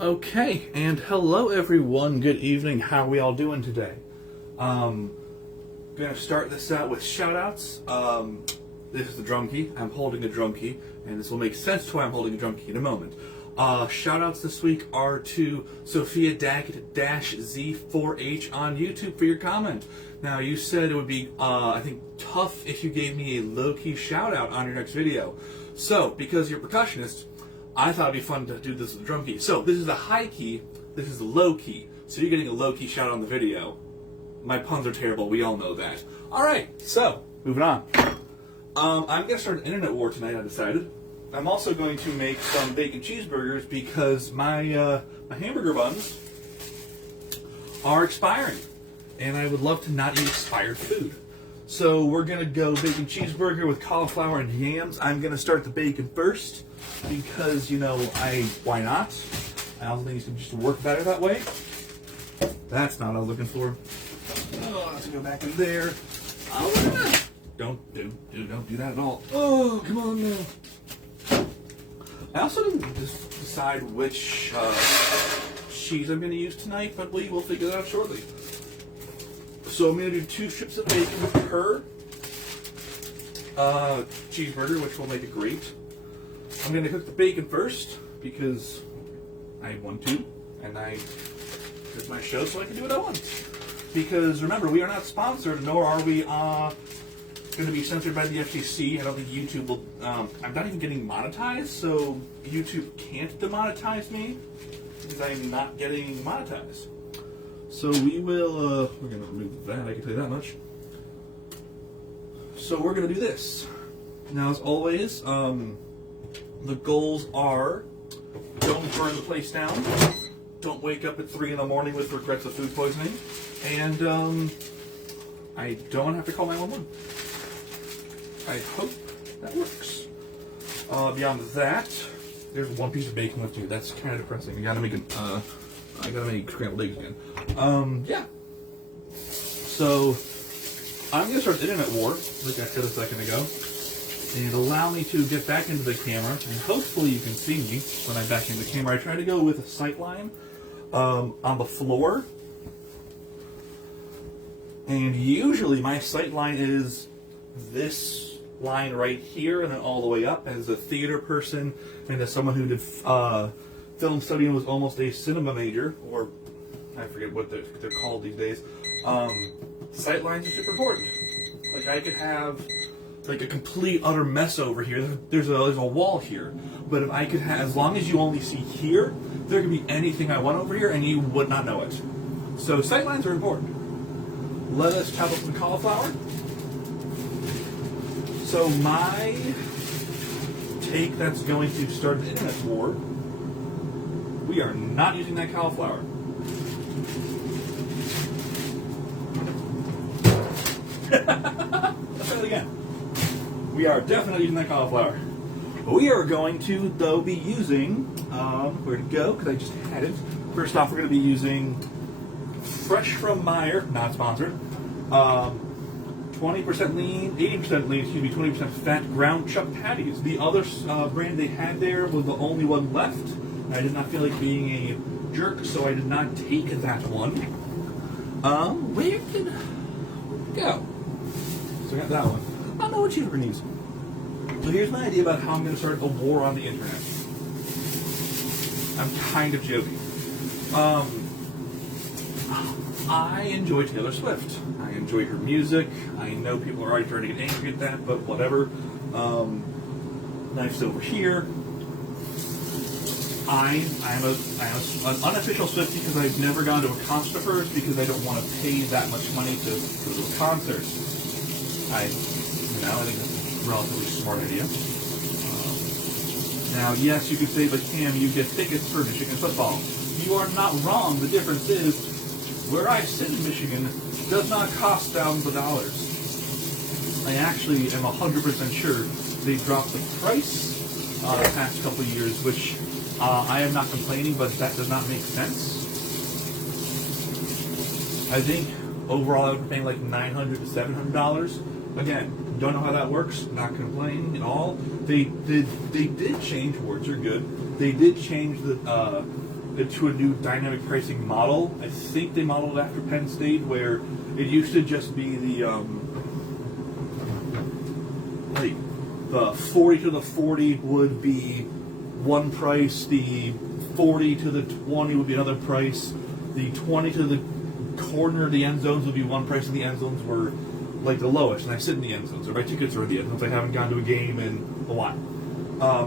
Okay, and hello everyone, good evening, how are we all doing today? Gonna start this out with shoutouts. This is the drum key, I'm holding a drum key, and this will make sense to why I'm holding a drum key in a moment. Shoutouts this week are to Sophia Daggett-Z4H on YouTube for your comment. Now, you said it would be, I think, tough if you gave me a low-key shoutout on your next video. So, because you're a percussionist, I thought it'd be fun to do this with the drum key. So, this is the high key, this is the low key. So you're getting a low key shout on the video. My puns are terrible, we all know that. Alright, so, moving on. I'm going to start an internet war tonight, I decided. I'm also going to make some bacon cheeseburgers because my hamburger buns are expiring. And I would love to not eat expired food. So we're going to go bacon cheeseburger with cauliflower and yams. I'm going to start the bacon first because, why not? I also think it's going to just work better that way. That's not what I was looking for. Oh, let's go back in there. Oh, don't do that at all. Oh, come on now. I also didn't decide which cheese I'm going to use tonight, but we will figure that out shortly. So I'm going to do 2 strips of bacon per cheeseburger, which will make it great. I'm going to cook the bacon first because I want to, and it's my show, so I can do what I want. Because remember, we are not sponsored, nor are we going to be censored by the FCC. I don't think YouTube will. I'm not even getting monetized, so YouTube can't demonetize me because I'm not getting monetized. So we will, we're going to remove that, I can tell you that much. So we're going to do this. Now, as always, the goals are don't burn the place down, don't wake up at 3 in the morning with regrets of food poisoning, and I don't have to call 911. I hope that works. Beyond that, there's 1 piece of bacon left here. That's kind of depressing. I gotta make scrambled eggs again. Yeah. So, I'm going to start the internet war, like I said a second ago, and allow me to get back into the camera, and hopefully you can see me when I'm back in the camera. I try to go with a sight line on the floor, and usually my sight line is this line right here, and then all the way up. As a theater person, and as someone who did film study and was almost a cinema major, or I forget what they're called these days. Sight lines are super important. Like, I could have like a complete utter mess over here. There's a wall here, but if I could have, as long as you only see here, there could be anything I want over here, and you would not know it. So sight lines are important. Let us chop up some cauliflower. So my take that's going to start an internet war. We are not using that cauliflower. Let's try it again. We are definitely using that cauliflower. We are going to, though, be using, where to go, because I just had it. First off, we're going to be using Fresh from Meyer, not sponsored, 20% lean, 80% lean, 20% fat ground chuck patties. The other brand they had there was the only one left. I did not feel like being a jerk, so I did not take that one. Where did it go? So I got that one. I don't know what cheese we're going to use. So here's my idea about how I'm going to start a war on the internet. I'm kind of joking. I enjoy Taylor Swift. I enjoy her music. I know people are already trying to get angry at that, but whatever. Knife's over here. I'm an unofficial Swiftie because I've never gone to a concert of hers because I don't want to pay that much money to go to a concert. I think that's a relatively smart idea. Now, yes, you could say, but Cam, you get tickets for Michigan football. You are not wrong. The difference is, where I sit in Michigan does not cost thousands of dollars. I actually am 100% sure they dropped the price the past couple of years, which I am not complaining, but that does not make sense. I think overall I would be paying like $900 to $700. Again, don't know how that works. Not complaining at all. They did change. Words are good. They did change the into a new dynamic pricing model. I think they modeled it after Penn State, where it used to just be the like the 40 to the 40 would be one price, the 40 to the 20 would be another price, the 20 to the corner of the end zones would be one price, and the end zones were like the lowest. And I sit in the end zones, or my tickets are in the end zones. I haven't gone to a game in a while,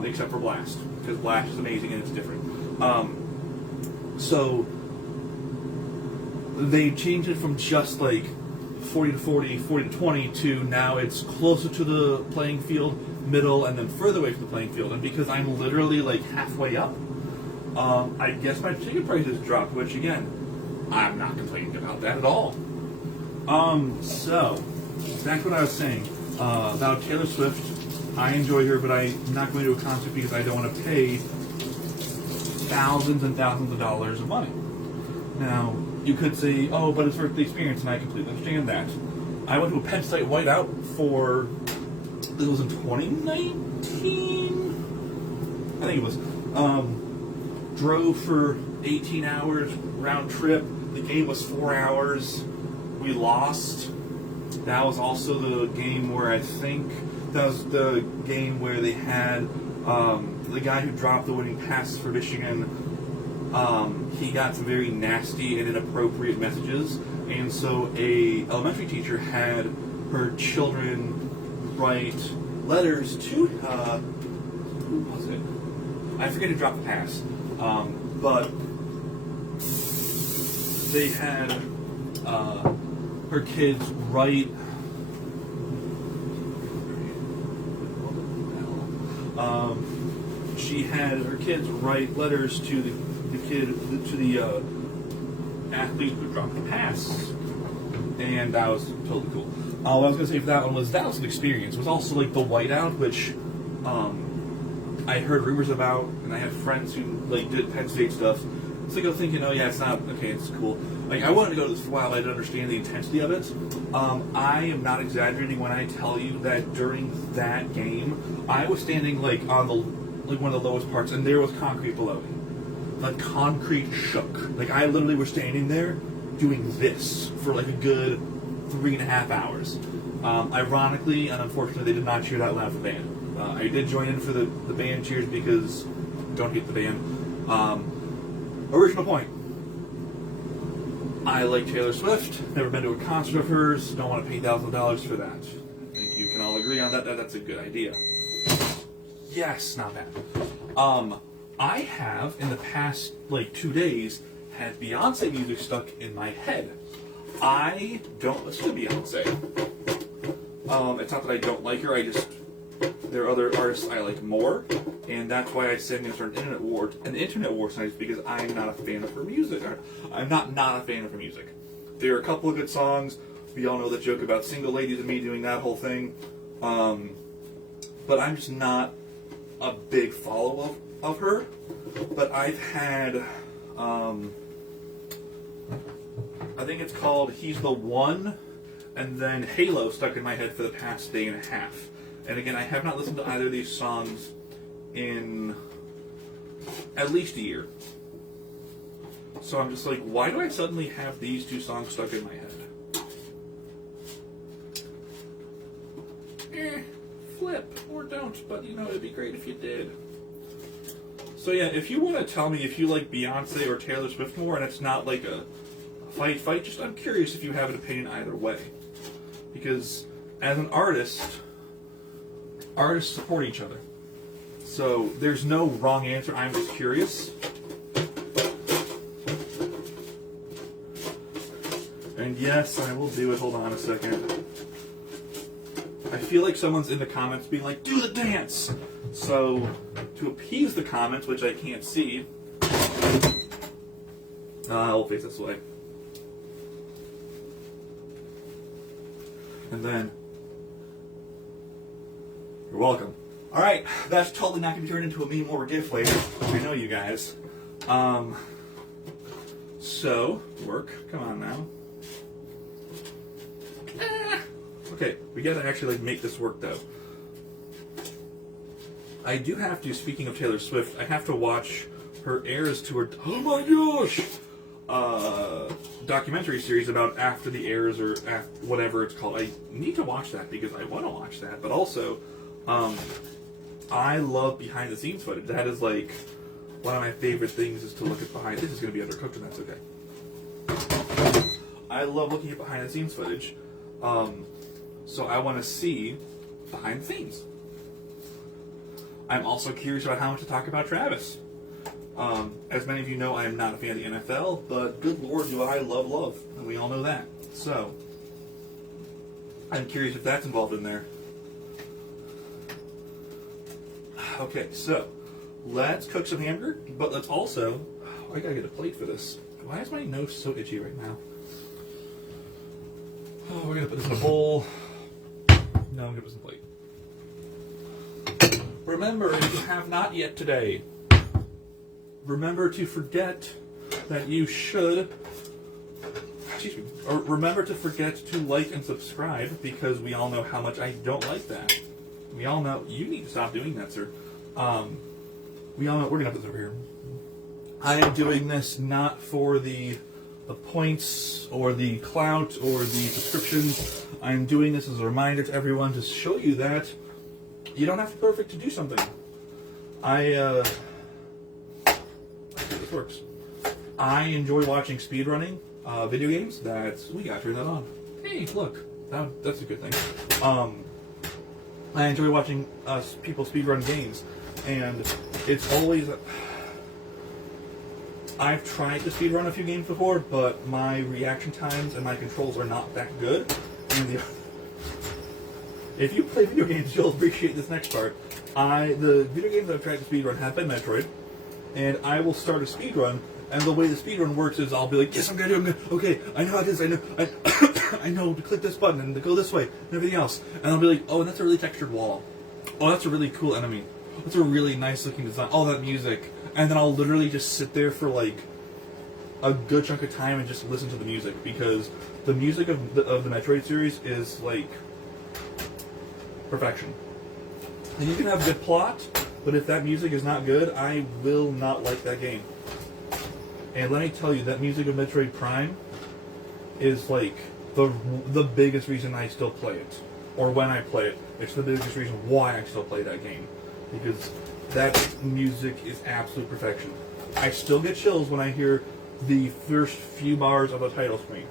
except for Blast, because Blast is amazing and it's different. So they changed it from just like 40 to 40, 40 to 20 to now it's closer to the playing field, middle, and then further away from the playing field. And because I'm literally like halfway up, I guess my ticket prices dropped, which again, I'm not complaining about that at all. So back to what I was saying about Taylor Swift. I enjoy her, but I'm not going to a concert because I don't want to pay thousands and thousands of dollars of money. Now, you could say, oh, but it's worth the experience, and I completely understand that. I went to a Penn State whiteout for, it was in 2019? I think it was. Drove for 18 hours, round trip. The game was 4 hours. We lost. That was also the game where I think, that was the game where they had the guy who dropped the winning pass for Michigan. He got some very nasty and inappropriate messages, and so a elementary teacher had her children write letters to who was it? I forget who dropped the pass, but they had her kids write. She had her kids write letters to the athlete who dropped the pass, and that was totally cool. What I was going to say for that one was that was an experience. It was also like the whiteout, which I heard rumors about, and I had friends who like did Penn State stuff. So I go thinking, oh yeah, it's not okay, it's cool. Like I wanted to go to this for a while, but I didn't understand the intensity of it. I am not exaggerating when I tell you that during that game, I was standing like on the one of the lowest parts, and there was concrete below me. The concrete shook. Like I literally was standing there doing this for like a good 3.5 hours. Ironically and unfortunately, they did not cheer that loud for the band. I did join in for the band cheers because don't hate the band. Original point. I like Taylor Swift. Never been to a concert of hers. Don't want to pay thousands of dollars for that. I think you can all agree on that. That's a good idea. Yes, not bad. I have in the past like 2 days had Beyonce music stuck in my head. I don't listen to Beyonce. It's not that I don't like her. There are other artists I like more, and that's why I said there's an internet war tonight, because I'm not a fan of her music. I'm not a fan of her music. There are a couple of good songs. We all know the joke about Single Ladies and me doing that whole thing. But I'm just not a big follower of her. But I've had, I think it's called He's the One, and then Halo stuck in my head for the past day and a half. And again, I have not listened to either of these songs in at least a year. So I'm just like, why do I suddenly have these two songs stuck in my head? Flip, or don't, but you know, it'd be great if you did. So yeah, if you want to tell me if you like Beyonce or Taylor Swift more, and it's not like a fight, just I'm curious if you have an opinion either way. Because as an artist, artists support each other. So there's no wrong answer, I'm just curious. And yes, I will do it, hold on a second. I feel like someone's in the comments being like, do the dance! So, to appease the comments, which I can't see, I'll face this way. And then, you're welcome. Alright, that's totally not going to turn into a meme or a GIF later. I know you guys. So, work. Come on now. Okay, we gotta actually make this work though. I do have to, speaking of Taylor Swift, I have to watch her heirs to her, oh my gosh, documentary series about after the heirs or after whatever it's called. I need to watch that because I want to watch that. But also, I love behind the scenes footage. That is like one of my favorite things is to look at behind. This is going to be undercooked and that's okay. I love looking at behind the scenes footage. So I want to see behind the scenes. I'm also curious about how much to talk about Travis. As many of you know, I am not a fan of the NFL, but good lord, do I love love, and we all know that. So, I'm curious if that's involved in there. Okay, so, let's cook some hamburger, but let's also, I gotta get a plate for this. Why is my nose so itchy right now? Oh, we're gonna put this in a bowl. No, I'm gonna put this in a plate. Remember, if you have not yet today, remember to forget that you should, excuse me, or remember to forget to like and subscribe because we all know how much I don't like that. We all know, you need to stop doing that, sir. We all know, we're gonna put this over here. I am doing this not for the points or the clout or the subscriptions. I'm doing this as a reminder to everyone to show you that you don't have to be perfect to do something. Let's see if this works. I enjoy watching speedrunning video games. We gotta turn that on. Hey, look, that's a good thing. I enjoy watching people speedrun games, and it's always. I've tried to speedrun a few games before, but my reaction times and my controls are not that good. And if you play video games, you'll appreciate this next part. The video games I've tried to speedrun have been Metroid, and I will start a speedrun, and the way the speedrun works is I'll be like, yes, I'm gonna do it, okay, I know how it is, I know to click this button and to go this way, and everything else. And I'll be like, oh, and that's a really textured wall. Oh, that's a really cool enemy. That's a really nice looking design. Oh, that music. And then I'll literally just sit there for like a good chunk of time and just listen to the music, because the music of the Metroid series is like perfection. And you can have a good plot, but if that music is not good, I will not like that game. And let me tell you, that music of Metroid Prime is like the biggest reason I still play it. Or when I play it, it's the biggest reason why I still play that game. Because that music is absolute perfection. I still get chills when I hear the first few bars of the title screen.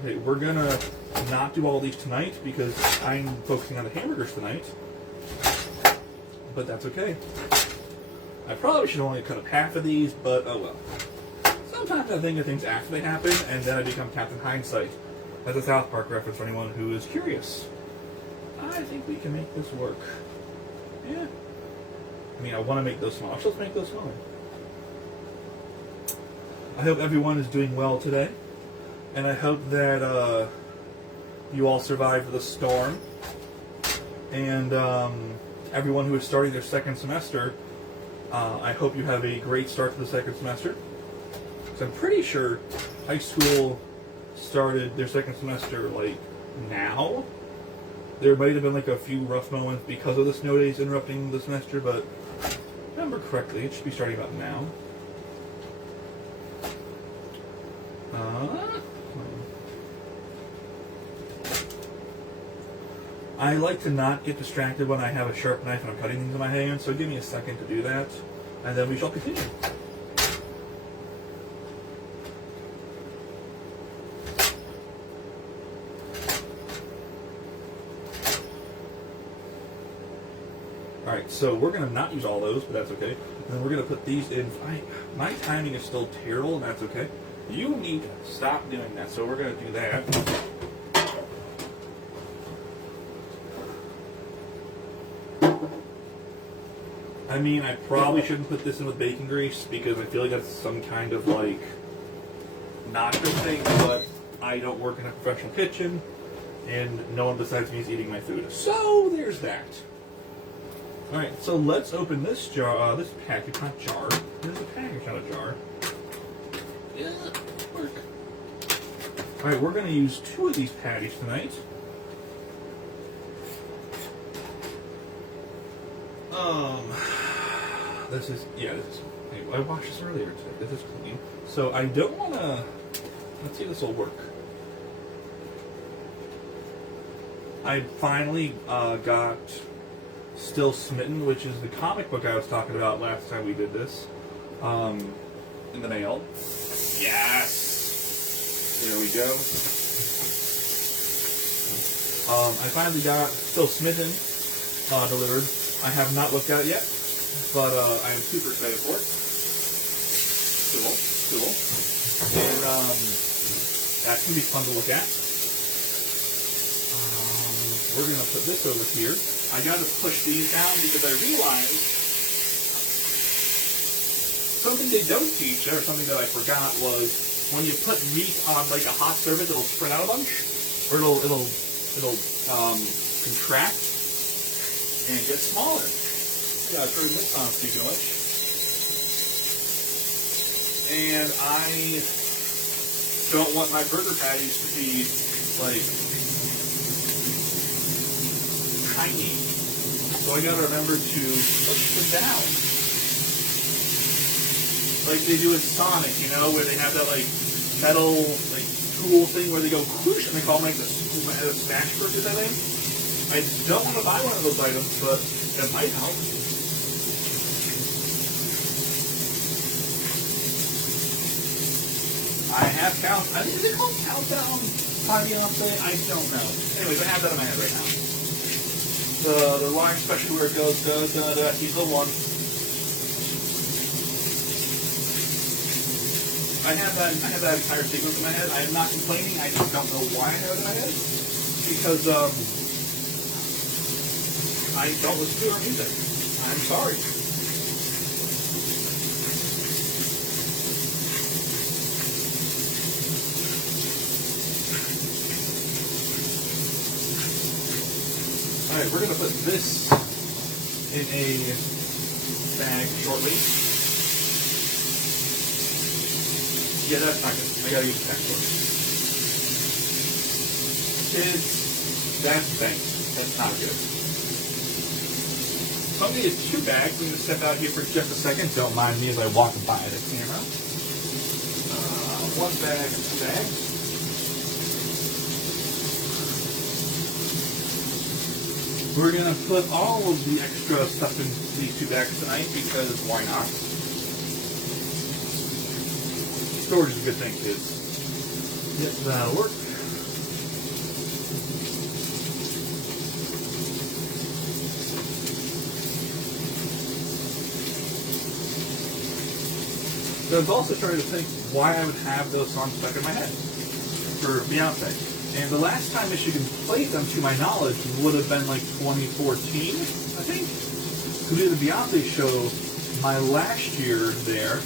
Okay, we're gonna not do all these tonight because I'm focusing on the hamburgers tonight. But that's okay. I probably should only cut up half of these, but oh well. Sometimes I think of things after they happen, and then I become Captain Hindsight. That's a South Park reference for anyone who is curious. I think we can make this work. Yeah. I mean, I want to make those smaller, so let's make those smaller. I hope everyone is doing well today, and I hope that you all survived the storm, and everyone who is starting their second semester, I hope you have a great start to the second semester. So I'm pretty sure high school started their second semester like now. There might have been like a few rough moments because of the snow days interrupting the semester, but if I remember correctly, it should be starting about now. I like to not get distracted when I have a sharp knife and I'm cutting things in my hand, so give me a second to do that, and then we shall continue. Alright, so we're going to not use all those, but that's okay. And then we're going to put these in. My timing is still terrible, and that's okay. You need to stop doing that, so we're going to do that. I mean, I probably shouldn't put this in with bacon grease, because I feel like that's some kind of, like, not good thing, but I don't work in a professional kitchen, and no one besides me is eating my food. So, there's that. Alright, so let's open this jar, this package, not jar. There's a package, not a jar. Yeah, work. Alright, we're going to use 2 of these patties tonight. This is, maybe. I washed this earlier today. This is clean. So I don't want to... Let's see if this will work. I finally got Still Smitten, which is the comic book I was talking about last time we did this, in the mail. Yes! There we go. I finally got Still Smitten delivered. I have not looked at it yet, but I am super excited for it. Cool, cool. And that can be fun to look at. We're going to put this over here. I got to push these down because I realized something they don't teach, or something that I forgot, was when you put meat on like a hot surface, it'll spread out a bunch, or it'll contract and get smaller. I gotta turn this on, speaking of which. And I don't want my burger patties to be like tiny. So I gotta remember to push them down. Like they do in Sonic, you know, where they have that like metal like tool thing where they go whoosh and they call them like the smash burgers, I think. I don't want to buy one of those items, but it might help. I have is it called Countdown by Beyonce? I don't know. Anyways, I have that in my head right now. The line, especially where it goes, he's the one. I have that entire sequence in my head. I am not complaining. I just don't know why I have it in my head. Because I don't listen to her music. I'm sorry. Alright, we're going to put this in a bag shortly. Yeah, that's not good. I gotta use the bag shortly. Kids, that's the thing. That's not good. So I'm going to get 2 bags. I'm going to step out here for just a second. Don't mind me as I walk by the camera. 1 bag and 2 bags. We're going to put all of the extra stuff in these 2 bags tonight because why not? Storage is a good thing, kids. Yep, that'll work. So I was also starting to think why I would have those songs stuck in my head for Beyonce. And the last time Michigan played them, to my knowledge, would have been like 2014, I think. We did the Beyonce show my last year there.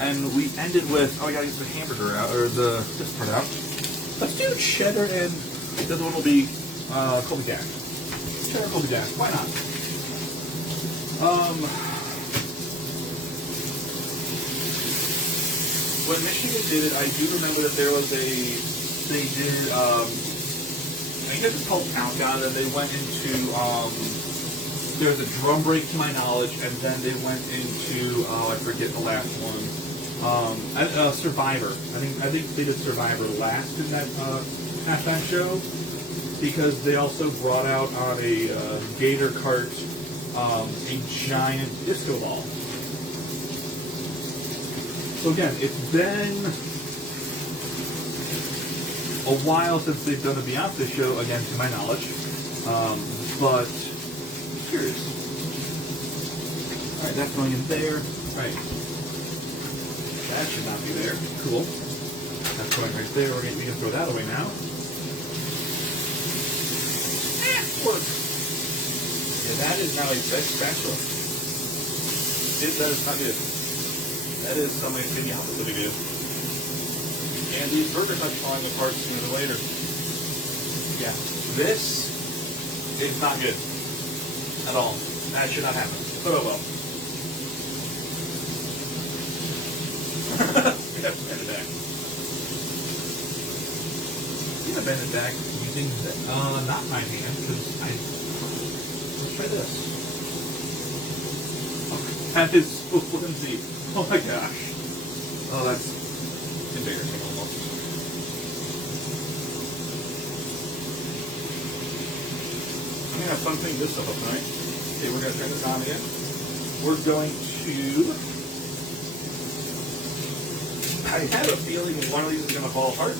And we ended with, I gotta get the hamburger out, or this part out. Let's do cheddar and the other one will be Colby Dash. Cheddar Colby Dash, why not? When Michigan did it, I do remember that there was they did, I guess it's called Countdown, and they went into, there was a drum break to my knowledge, and then they went into, I forget the last one, Survivor. I think they did Survivor last in that halftime show, because they also brought out on a gator cart a giant disco ball. So again, it's been a while since they've done a Beyonce show, again, to my knowledge, but curious. Alright, that's going in there. Alright. That should not be there. Cool. That's going right there. We can throw that away now. Work. Yeah, that is now a red spatula. That is not good. That is something that's going to be opposite good. And these burgers are falling apart sooner or later. Yeah. This is not good. At all. That should not happen. But oh well. We have to bend it back. I'm going to bend it back using not my hand, because let's try this. That is Lindsay. Oh my gosh. Oh, that's embarrassing almost. I'm gonna have fun cleaning this stuff up tonight. Okay, we're gonna turn this on again. We're going to. I have a feeling one of these is gonna fall apart.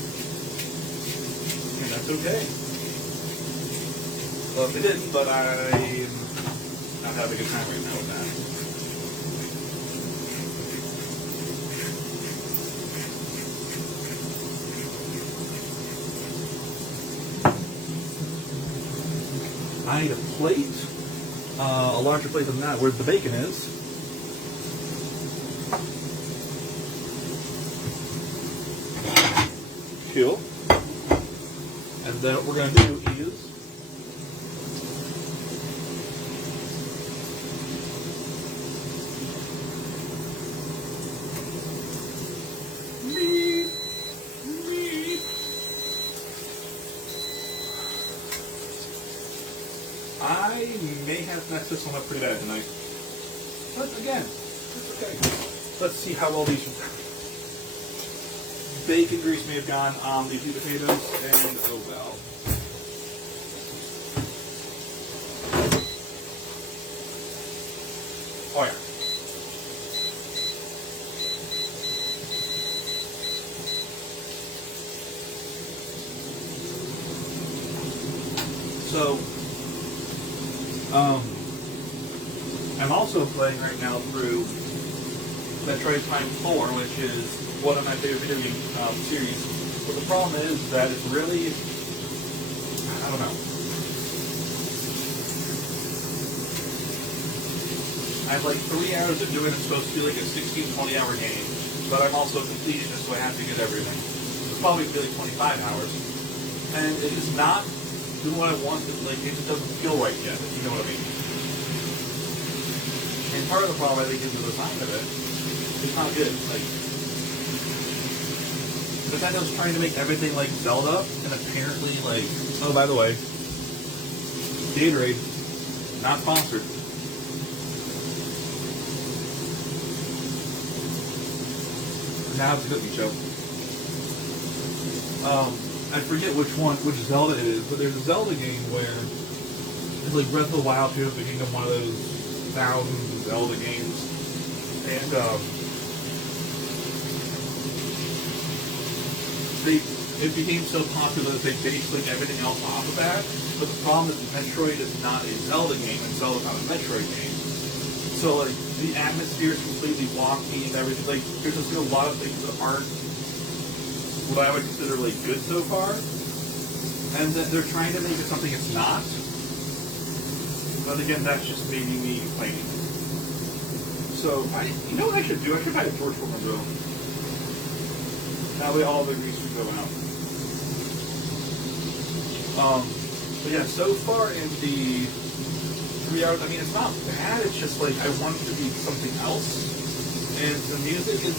And that's okay. Well, if it didn't, but I'm not having a good time right now with that. I need a plate, a larger plate than that, where the bacon is. Cool. And then what we're going to do is I may have messed this one up pretty bad tonight. But again, it's okay. Let's see how well these bacon grease may have gone on the sweet potatoes, and oh well. Oh yeah. So, I'm also playing right now through Metroid Prime 4, which is one of my favorite video game series. But the problem is that it's really, I don't know. I have like 3 hours of doing it. It's supposed to be like a 16, 20-hour game. But I'm also a completionist, so I have to get everything. It's probably like 25 hours. And it is not doing what I want. Like, it just doesn't feel right yet, if you know what I mean. And part of the problem, I think, is the design of it. It's not good. Like, Nintendo's trying to make everything like Zelda, and apparently, like, oh, by the way, Gatorade, not sponsored. Now it's a cookie show. I forget which Zelda it is, but there's a Zelda game where it's like Breath of the Wild 2 became one of those thousands of Zelda games, and it became so popular that they based like everything else off of that. But the problem is Metroid is not a Zelda game, and Zelda's not a Metroid game. So like the atmosphere is completely wonky and everything. Like there's just a lot of things that aren't what I would consider like good so far, and that they're trying to make it something it's not. But again, that's just maybe me complaining. So you know what I should do? I should buy a torch for my drill. That way all the grease can go out. But yeah, so far in the 3 hours, I mean, it's not bad. It's just like I want it to be something else, and the music is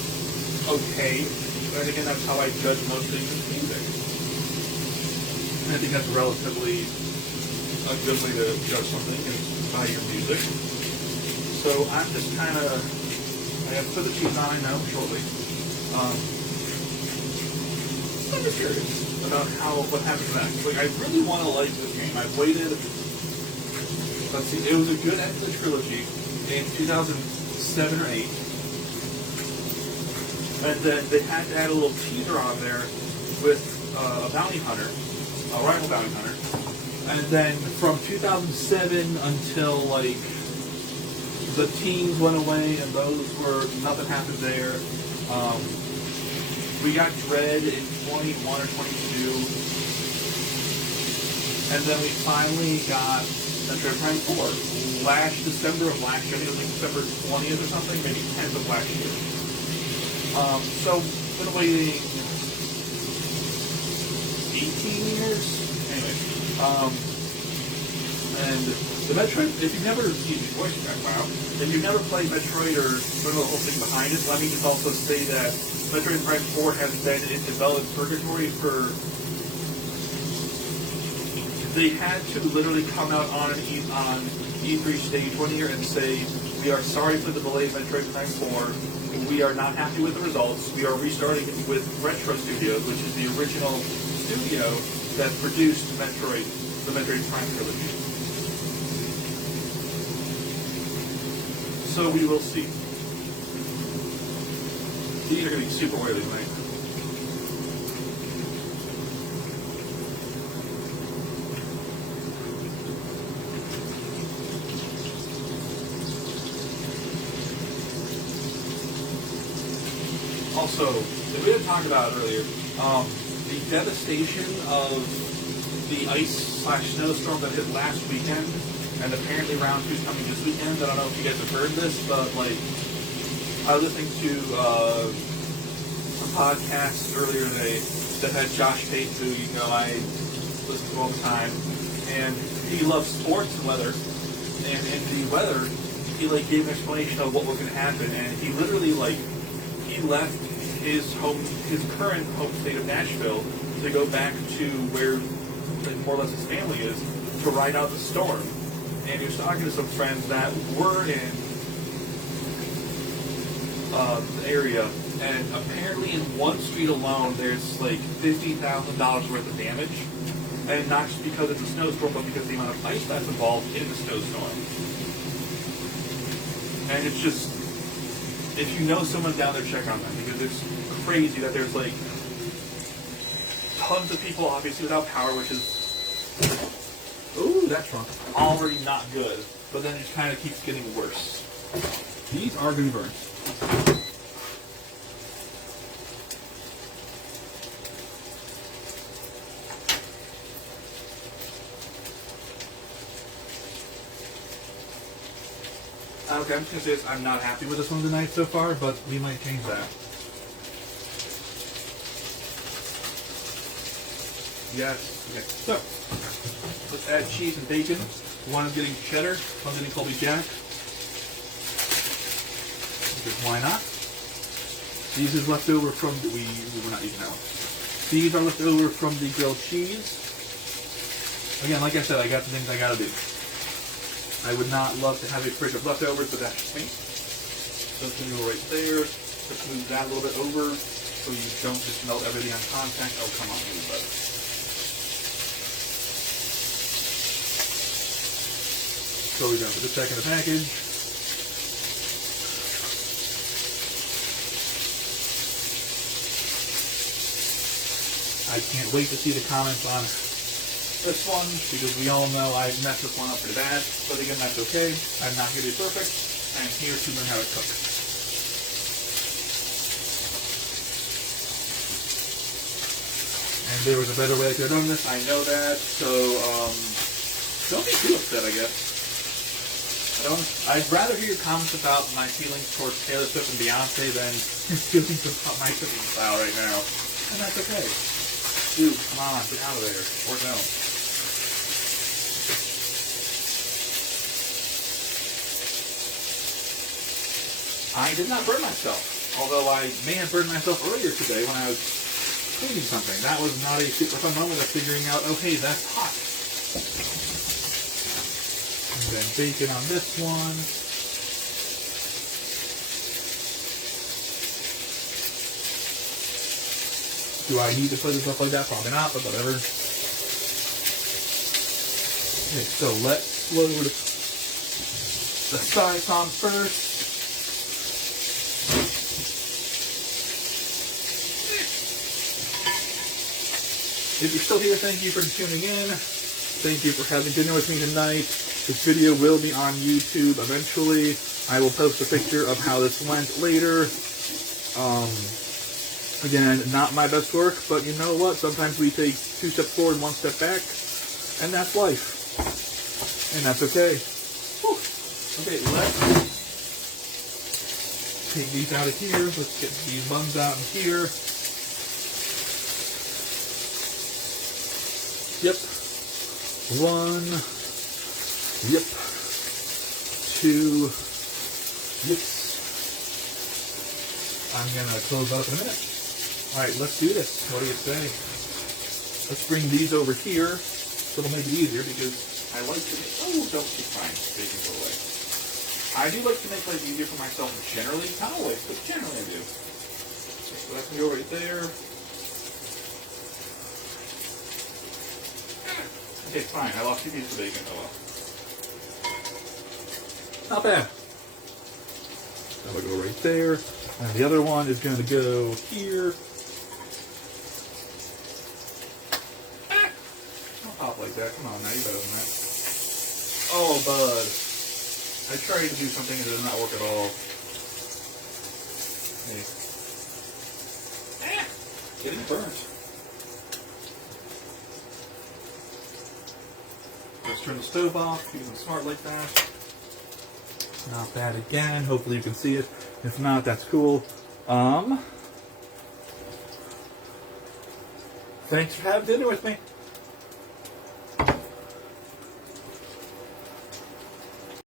okay. But again, that's how I judge most things with music. And I think that's relatively a good way to judge something is by your music. So I'm just kind of, I have to put the cheese on, I know, shortly. I'm just curious about what happens next. Like, I really want to like this game. I've waited, let's see, it was a good end to the trilogy in 2007 or 8. And then they had to add a little teaser on there with a bounty hunter, a rival bounty hunter. And then from 2007 until like the teens went away and those were, nothing happened there. We got Dread in 21 or 22. And then we finally got Metroid Prime 4 last December of last year. I think it was like December 20th or something, maybe 10th of last year. So, been waiting 18 years? Anyway. And the Metroid, if you've never seen the voice crack, wow. If you've never played Metroid or don't know the whole thing behind it, let me just also say that Metroid Prime 4 has been in development purgatory for... They had to literally come out on E3 stage 1 here and say, we are sorry for the delay of Metroid Prime 4. We are not happy with the results. We are restarting with Retro Studios, which is the original studio that produced the Metroid Prime trilogy. So we will see. These are going to be super oily tonight. Also, we didn't talk about it earlier, the devastation of the ice/snowstorm that hit last weekend, and apparently round 2 is coming this weekend. I don't know if you guys have heard this, but like, I was listening to some podcasts earlier today that had Josh Pate, who I listen to all the time, and he loves sports and weather. And in the weather, he gave an explanation of what was going to happen, and he literally he left his current home state of Nashville to go back to where more or less his family is to ride out the storm. And he was talking to some friends that were in the area, and apparently in one street alone there's $50,000 worth of damage, and not just because it's a snowstorm, but because of the amount of ice that's involved in the snowstorm. And it's just, if you know someone down there, check on them, because it's crazy that there's tons of people obviously without power, which is, ooh, that's wrong, already not good, but then it kind of keeps getting worse. These are going to burn. Okay, I'm just going to say this. I'm not happy with this one tonight so far, but we might change that. Yes. Okay. So, let's add cheese and bacon. One is getting cheddar, one's getting Colby Jack. Because why not? These is left over from the, we're not eating that one. These are left over from the grilled cheese. Again, like I said, I got the things I gotta do. I would not love to have a fridge of leftovers, but that's just me. So it's going to go right there. Just move that a little bit over so you don't just melt everything on contact. Oh, come on, move better. So we're going to put this back in the package. I can't wait to see the comments on this one, because we all know I messed this one up pretty bad, but again, that's okay. I'm not going to be perfect. I'm here to learn how to cook. And there was a better way I could have done this, I know that, so don't be too upset, I guess. I'd rather hear your comments about my feelings towards Taylor Swift and Beyonce than your feelings about my cooking style right now. And that's okay. Dude, come on, get out of there. Or don't. I did not burn myself, although I may have burned myself earlier today when I was cleaning something. That was not a super fun moment of figuring out, oh hey, that's hot. And then bacon on this one. Do I need to put this up like that? Probably not, but whatever. Okay, so let's load the sides on first. If you're still here, thank you for tuning in. Thank you for having dinner with me tonight. This video will be on YouTube eventually. I will post a picture of how this went later. Again, not my best work, but you know what? Sometimes we take 2 steps forward, 1 step back, and that's life. And that's okay. Whew. Okay, let's take these out of here. Let's get these buns out in here. Yep. 1. Yep. 2. Yep. I'm gonna close up in a minute. Alright, let's do this. What do you say? Let's bring these over here, so it'll make it easier, because I like to make, oh, don't keep fine, bacon go away. I do like to make life easier for myself generally, not always, but generally I do. So that can go right there. Okay, fine, I lost 2 pieces of bacon, oh well. Not bad. That will go right there. And the other one is going to go here. Don't pop like that. Come on now, you better than that. Oh, bud. I tried to do something that does not work at all. Hey. Getting burnt. Let's turn the stove off. Using smart like that. Not bad again. Hopefully you can see it. If not, that's cool. Thanks for having dinner with me.